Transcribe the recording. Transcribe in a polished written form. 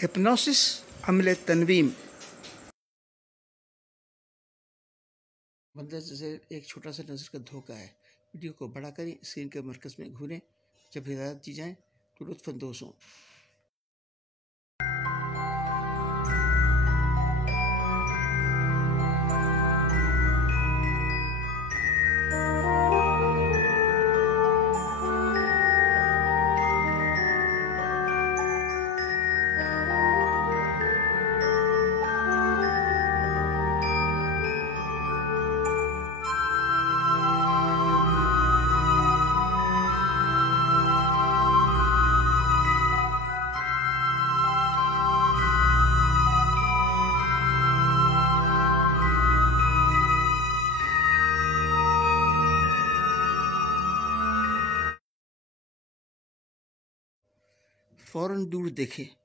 Hypnosis अमल तनवीम। मंदिर से एक छोटा सा नज़र का धोखा है। वीडियो को बड़ा करें, स्क्रीन के मरकज़ में घूरें। जब हिदायत दी जाए तो लुत्फ़अंदोज़ हों। फ़ौरन दूर देखें।